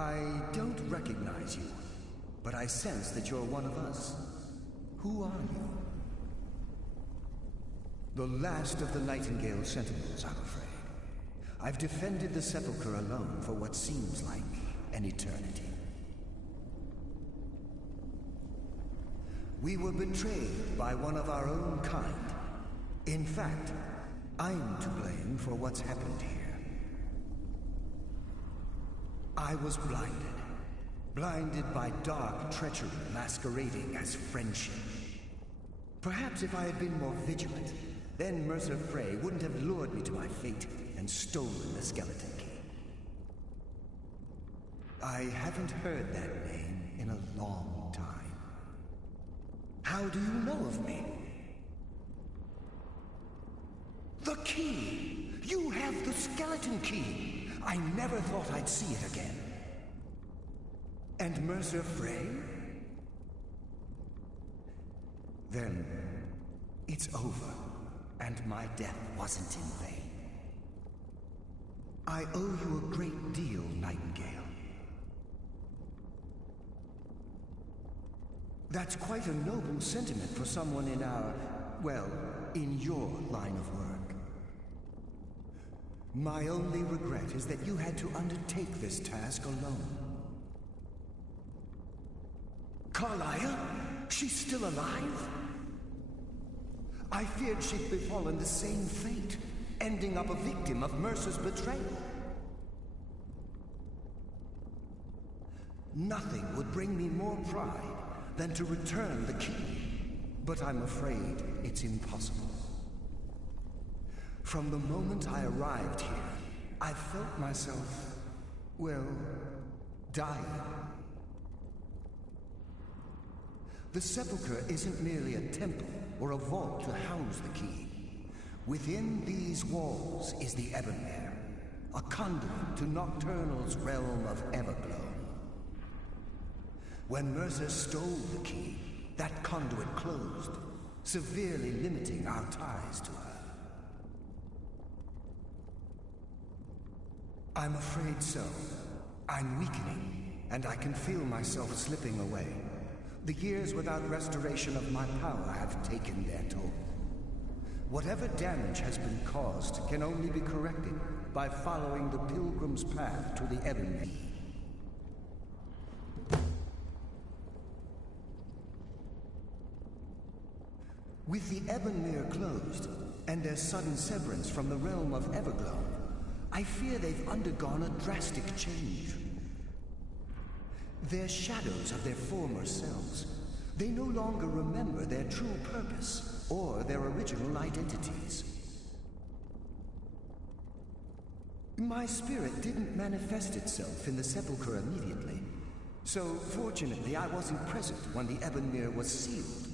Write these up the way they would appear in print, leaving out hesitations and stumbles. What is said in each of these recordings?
I don't recognize you, but I sense that you're one of us. Who are you? The last of the Nightingale Sentinels, I'm afraid. I've defended the Sepulchre alone for what seems like an eternity. We were betrayed by one of our own kind. In fact, I'm to blame for what's happened here. I was blinded by dark treachery masquerading as friendship. Perhaps if I had been more vigilant, then Mercer Frey wouldn't have lured me to my fate and stolen the skeleton key. I haven't heard that name in a long time. How do you know of me? The key! You have the skeleton key! I never thought I'd see it again. And Mercer Frey? Then, it's over, and my death wasn't in vain. I owe you a great deal, Nightingale. That's quite a noble sentiment for someone in our, well, in your line of work. My only regret is that you had to undertake this task alone. Carlia? She's still alive? I feared she'd befallen the same fate, ending up a victim of Mercer's betrayal. Nothing would bring me more pride than to return the key, but I'm afraid it's impossible. From the moment I arrived here, I felt myself, well, dying. The Sepulchre isn't merely a temple or a vault to house the key. Within these walls is the Ebonmere, a conduit to Nocturnal's realm of Everglow. When Mercer stole the key, that conduit closed, severely limiting our ties to her. I'm afraid so. I'm weakening, and I can feel myself slipping away. The years without restoration of my power have taken their toll. Whatever damage has been caused can only be corrected by following the Pilgrim's path to the Ebonmere. With the Ebonmere closed, and their sudden severance from the realm of Everglow, I fear they've undergone a drastic change. They're shadows of their former selves. They no longer remember their true purpose or their original identities. My spirit didn't manifest itself in the Sepulchre immediately, so fortunately I wasn't present when the Ebonmere was sealed.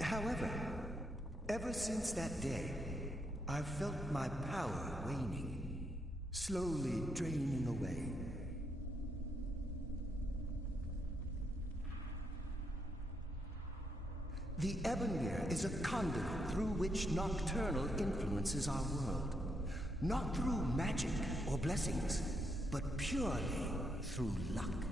However, ever since that day, I've felt my power waning, slowly draining away. The Ebonmere is a conduit through which Nocturnal influences our world. Not through magic or blessings, but purely through luck.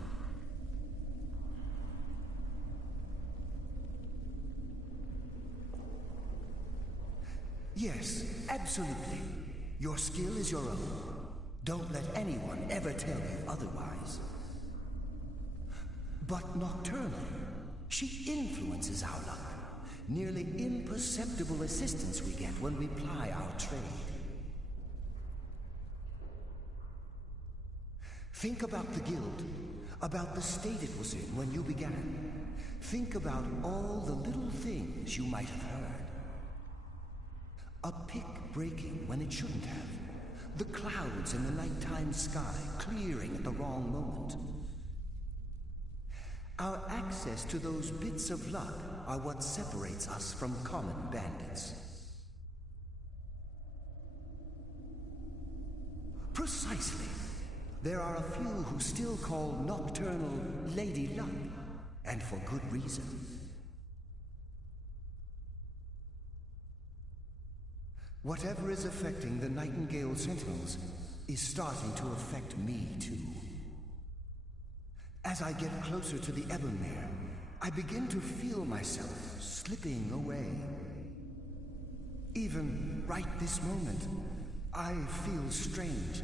Yes, absolutely. Your skill is your own. Don't let anyone ever tell you otherwise. But Nocturnal, she influences our luck. Nearly imperceptible assistance we get when we ply our trade. Think about the guild, about the state it was in when you began. Think about all the little things you might have heard. A pick breaking when it shouldn't have. The clouds in the nighttime sky clearing at the wrong moment. Our access to those bits of luck are what separates us from common bandits. Precisely. There are a few who still call Nocturnal Lady Luck, and for good reason. Whatever is affecting the Nightingale Sentinels is starting to affect me too. As I get closer to the Ebonmere, I begin to feel myself slipping away. Even right this moment, I feel strange,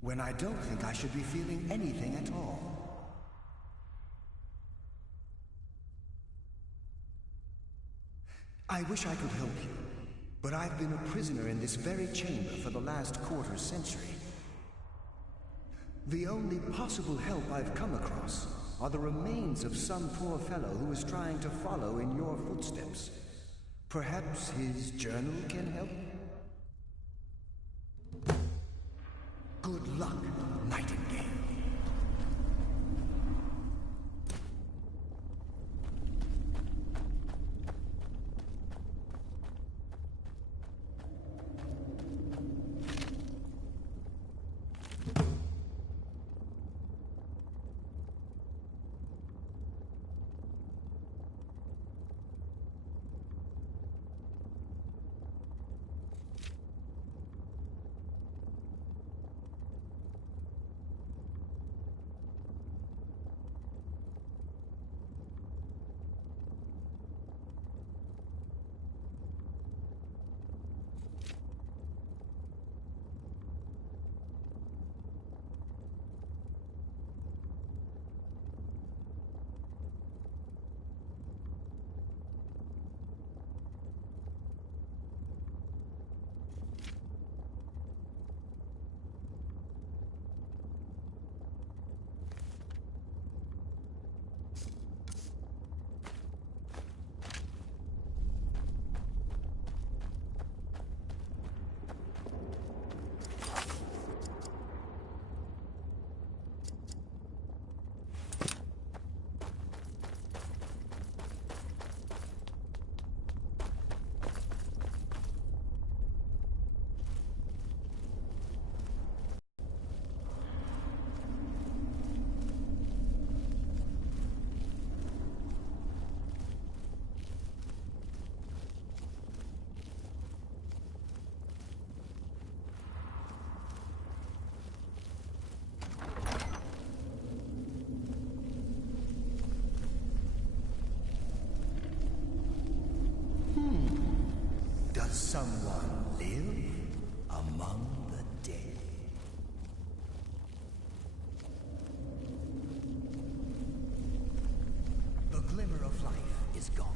when I don't think I should be feeling anything at all. I wish I could help you, but I've been a prisoner in this very chamber for the last quarter century. The only possible help I've come across are the remains of some poor fellow who is trying to follow in your footsteps. Perhaps his journal can help? Good luck, Nightingale. Does someone live among the dead? The glimmer of life is gone.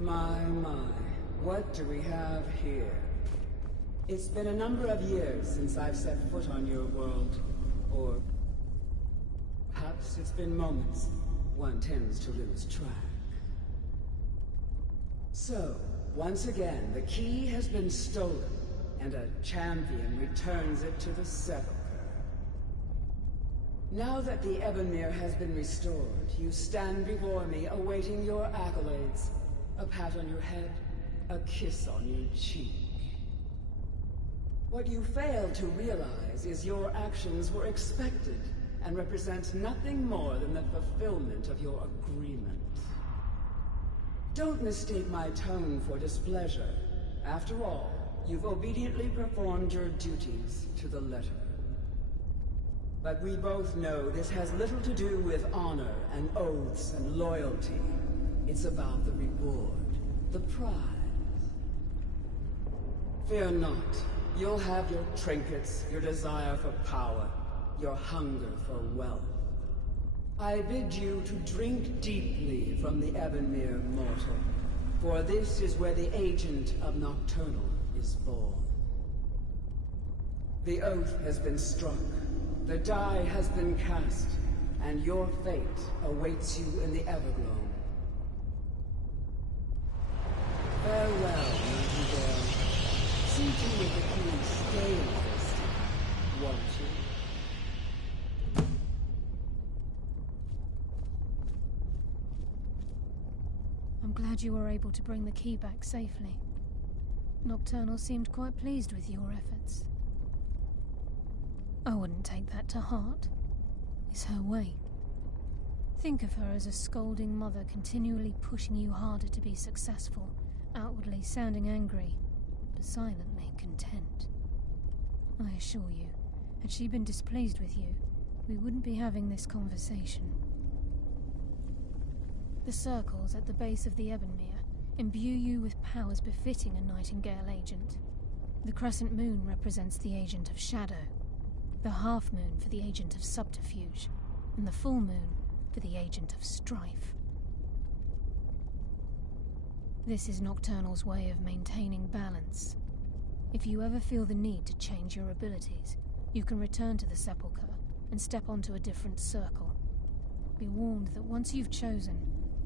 My, what do we have here? It's been a number of years since I've set foot on your world. Or perhaps it's been moments. One tends to lose track. So, once again, the key has been stolen, and a champion returns it to the sepulchre. Now that the Ebonmere has been restored, you stand before me awaiting your accolades. A pat on your head, a kiss on your cheek. What you fail to realize is your actions were expected and represent nothing more than the fulfillment of your agreement. Don't mistake my tone for displeasure. After all, you've obediently performed your duties to the letter. But we both know this has little to do with honor and oaths and loyalty. It's about the reward, the prize. Fear not. You'll have your trinkets, your desire for power, your hunger for wealth. I bid you to drink deeply from the Ebonmere mortal, for this is where the agent of Nocturnal is born. The oath has been struck, the die has been cast, and your fate awaits you in the Everglow. Farewell, Nightingale. See to it that you stay this time, won't you? I'm glad you were able to bring the key back safely. Nocturnal seemed quite pleased with your efforts. I wouldn't take that to heart. It's her way. Think of her as a scolding mother continually pushing you harder to be successful, outwardly sounding angry, but silently content. I assure you, had she been displeased with you, we wouldn't be having this conversation. The circles at the base of the Ebonmere imbue you with powers befitting a Nightingale agent. The crescent moon represents the agent of shadow, the half moon for the agent of subterfuge, and the full moon for the agent of strife. This is Nocturnal's way of maintaining balance. If you ever feel the need to change your abilities, you can return to the sepulchre and step onto a different circle. Be warned that once you've chosen,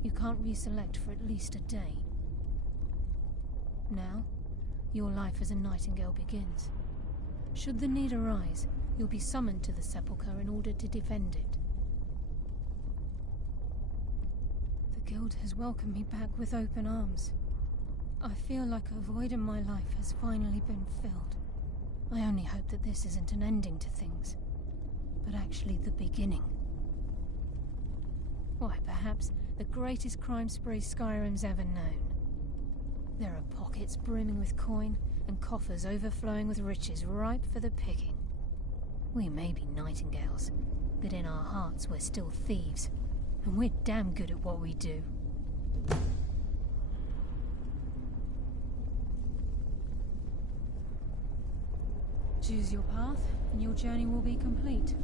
you can't reselect for at least a day. Now, your life as a Nightingale begins. Should the need arise, you'll be summoned to the sepulchre in order to defend it. The Guild has welcomed me back with open arms. I feel like a void in my life has finally been filled. I only hope that this isn't an ending to things, but actually the beginning. Why, perhaps the greatest crime spree Skyrim's ever known. There are pockets brimming with coin, and coffers overflowing with riches ripe for the picking. We may be Nightingales, but in our hearts we're still thieves, and we're damn good at what we do. Choose your path, and your journey will be complete.